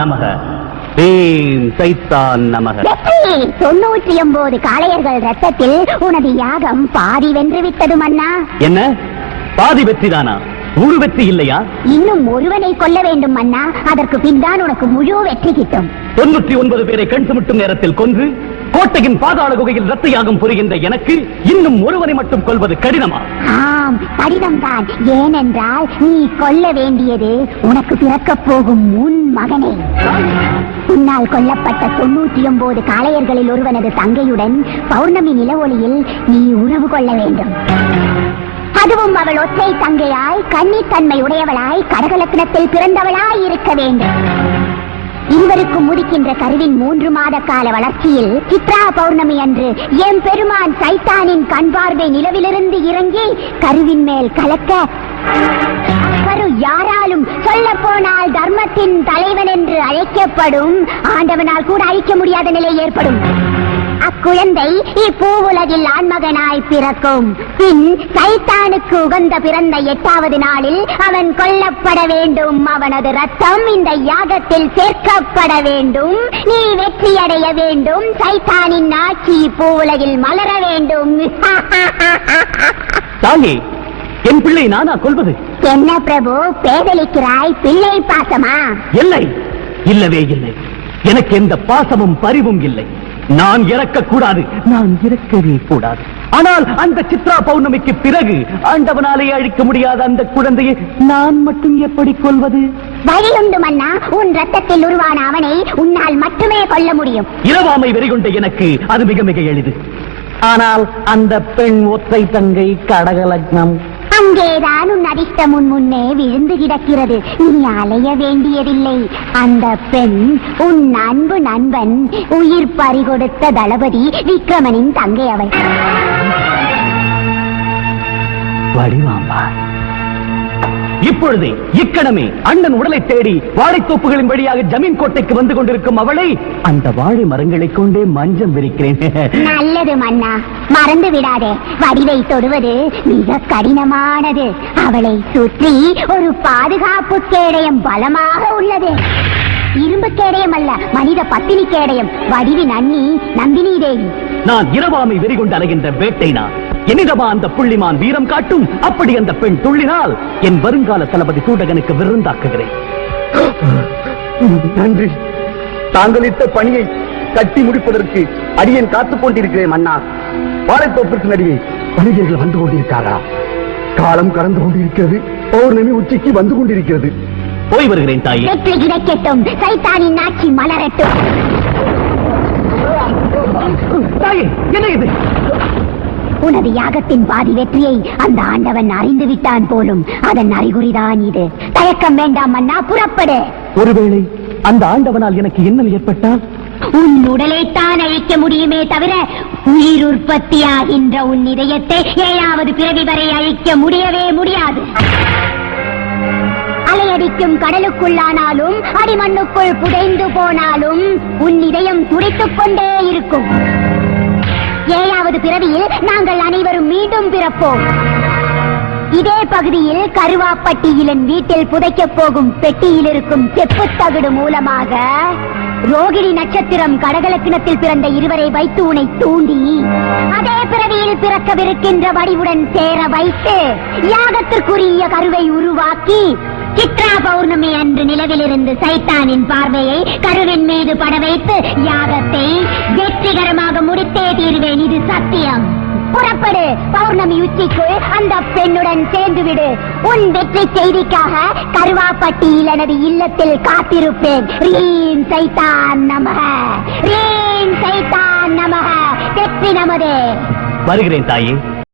நமக, ரீம் சைத்தான் நமக. 99 காளையர்கள் ரத்தத்தில் உனது யாகம் பாதி வென்று விட்டது மன்னா. என்ன பாதி வெற்றிதானா? முழு வெற்றி இல்லையா? இன்னும் ஒருவனை கொல்ல வேண்டும் மன்னா. அதற்கு பின்தான் உனக்கு முழு வெற்றி கிட்டும். 99 பேரை கண் சுமிட்டும் நேரத்தில் கொன்று கோட்டையின் பாதாள குகையில் ரத்த யாகம் புரிகின்ற எனக்கு இன்னும் ஒருவனை மட்டும் கொல்வது கடினமா? ஆம், கடினம்தான். ஏனென்றால் நீ கொல்ல வேண்டியது உனக்கு பிறக்கப் போகும் உன் மகனை. உன்னால் கொல்லப்பட்ட 99 காளையர்களில் ஒருவனது தங்கையுடன் பௌர்ணமி நில ஒளியில் நீ உறவு கொள்ள வேண்டும். அதுவும் அவள் ஒற்றை தங்கையாய், கன்னித்தன்மை உடையவளாய், கடகலக்னத்தில் பிறந்தவளாய் இருக்க வேண்டும். இருவருக்கும் முடிக்கின்ற கருவின் 3 மாத கால வளர்ச்சியில் சித்ரா பௌர்ணமி அன்று எம் பெருமான் சைத்தானின் கண் பார்வை நிலவிலிருந்து இறங்கி கருவின் மேல் கலக்க கரு யாராலும் சொல்ல போனால் தர்மத்தின் தலைவன் என்று அழைக்கப்படும் ஆண்டவனால் கூட அழிக்க முடியாத நிலை ஏற்படும். அக்குழந்தை இப்பூவுலகில் ஆண்மகனாய் பிறக்கும். பின் சைத்தானுக்கு உகந்த பிறந்த 8வது நாளில் அவன் கொல்லப்பட வேண்டும். அவனது ரத்தம் இந்த யாகத்தில் சேர்க்கப்பட வேண்டும். நீ வெற்றியடைய வேண்டும். சைத்தானின் ஆட்சி பூவுலகில் மலர வேண்டும். தாயே, என் பிள்ளை நானா கொல்வது? என்ன பிரபு பேதலிக்கிறாய்? பிள்ளை பாசமா? இல்லை, இல்லவே இல்லை. எனக்கு எந்த பாசமும் பரிவும் இல்லை. நான் இறக்கக்கூடாது, நான் இறக்கவே கூடாது. ஆனால் அந்த சித்ரா பௌர்ணமிக்கு பிறகு ஆண்டவனாலே அழிக்க முடியாத அந்த குழந்தையை நான் மட்டும் எப்படி கொல்வது? வழியுண்டு மன்னா. உன் ரத்தத்தில் உருவான அவனை உன்னால் மட்டுமே கொல்ல முடியும். இரவாமை வெறிகொண்ட எனக்கு அது மிக மிக எளிது. ஆனால் அந்த பெண் ஒற்றை தங்கை கடகலக்னம், அங்கேதான் உன் அதிர்ஷ்டம் உன் முன்னே விழுந்து கிடக்கிறது. நீ அலைய வேண்டியதில்லை. அந்த பெண் உன் அன்பு நண்பன், உயிர் பறிகொடுத்த தளபதி விக்ரமனின் தங்கை அவள். வடிவாம்பா, இப்பொழுதே இக்கணமே அண்ணன் உடலை தேடி வாழைத்தோப்புகளின் வழியாக ஜமீன் கோட்டைக்கு வந்து கொண்டிருக்கும் அவளை அந்த வாழை மரங்களை கொண்டே மஞ்சம் விரிக்கிறேன். நல்லது மன்னா, மறந்து விடாதே. வடிவை தொடுவது மிக கடினமானது. அவளை சுற்றி ஒரு பாதுகாப்பு கேடயம் பலமாக உள்ளது. இரும்பு கேடயம் அல்ல, மனித பத்தினி கேடயம். வடிவின் அண்ணி நந்தினி தேவி. நான் இரவாமை வெறிகொண்டு அலைகின்ற வேட்டை நான். என்னிடமா அந்த புள்ளிமான் வீரம் காட்டும்? அப்படி அந்த பெண் துள்ளினால் என் வருங்கால தளபதி சூடகனுக்கு விருந்தாக்குகிறேன். நன்றி. தாங்கள் இட்ட பணியை கட்டி முடிப்பதற்கு அடியேன் காத்துக் கொண்டிருக்கிறேன் மன்னா. வாழைத்தோப்பிற்கு நடிகை வணிகர்கள் வந்து கொண்டிருக்காரா? காலம் கடந்து கொண்டிருக்கிறது. பௌர்ணமி உச்சிக்கு வந்து கொண்டிருக்கிறது. போய் வருகிறேன் தாயே. வெற்றி கிடைக்கட்டும். சைத்தானின் ஆட்சி மலரட்டும். தாயே, என்ன இது? உனது யாகத்தின் பாதி வெற்றியை அந்த ஆண்டவன் அறிந்து விட்டான் போலும். அதன் அறிகுறிதான் இது. தயக்கம் வேண்டாம் மன்னா, புறப்படு. ஒருவேளை அந்த ஆண்டவனால் எனக்கு என்ன ஏற்பட்டால்? உன் உடலைத்தான் அழிக்க முடியுமே தவிர உயிர் உற்பத்தியாகின்ற உன் இதயத்தை 7வது பிறவி வரை அழிக்க முடியவே முடியாது. அலையடிக்கும் கடலுக்குள்ளானாலும் அடிமண்ணுக்குள் புதைந்து போனாலும் உன் இதயம் துடித்துக் கொண்டே இருக்கும். 7வது பிறவியில் நாங்கள் அனைவரும் மீண்டும் பிறப்போம். இதே பகுதியில் கருவாப்பட்டியிலன் வீட்டில் புதைக்கப் போகும் பெட்டியில் இருக்கும் செப்புத் தகடு மூலமாக ரோகிணி நட்சத்திரம் கடகலக்கினத்தில் பிறந்த இருவரை வைத்து உன்னை தூண்டி அதே பிறவியில் பிறக்கவிருக்கின்ற வடிவுடன் சேர வைத்து யாகத்திற்குரிய கருவை உருவாக்கி சித்ரா பௌர்ணமி அன்று நிலவிலிருந்து சைத்தானின் பார்வையை கருவின் மீது பட வைத்து யாகத்தை வெற்றிகரமாக முடித்தே தீர்வேன். இது சத்தியம். புறப்படு. பௌர்ணமி உச்சிக்குள் அந்த பெண்ணுடன் சேர்ந்து விடு. உன் வெற்றி செய்திக்காக கருவாப்பட்டியில் எனது இல்லத்தில் காத்திருப்பேன். ரீம் சைத்தான் நமக, ரீம் சைத்தான் நமக. வெற்றி நமதே. வருகிறேன் தாயே.